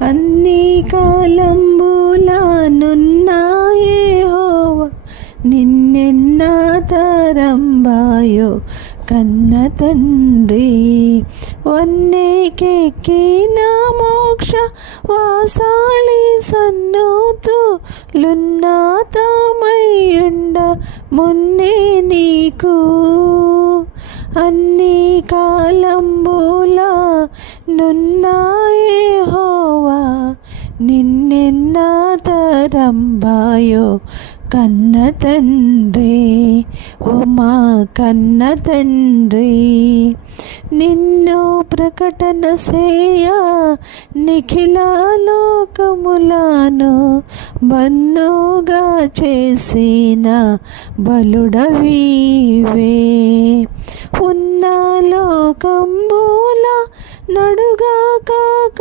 అన్ని కాలంబులానున్న యెహోవా నిన్నెన్న తరంబాయో కన్న తండ్రి వన్నెకెక్కిన మోక్ష వాసాళి సన్నోతులున్నతమయ్యుండ మున్నే నీకు అన్ని కాలంబులా నున్న యెహోవా నిన్నెన్న తరంబాయో కన్న తండ్రి ఓ మా కన్న తండ్రి నిన్ను ప్రకటన సేయ నిఖిల లోకములను బన్నుగా చేసిన బలుడవీవే ఉన్న లోకంబుల నడుగా కాక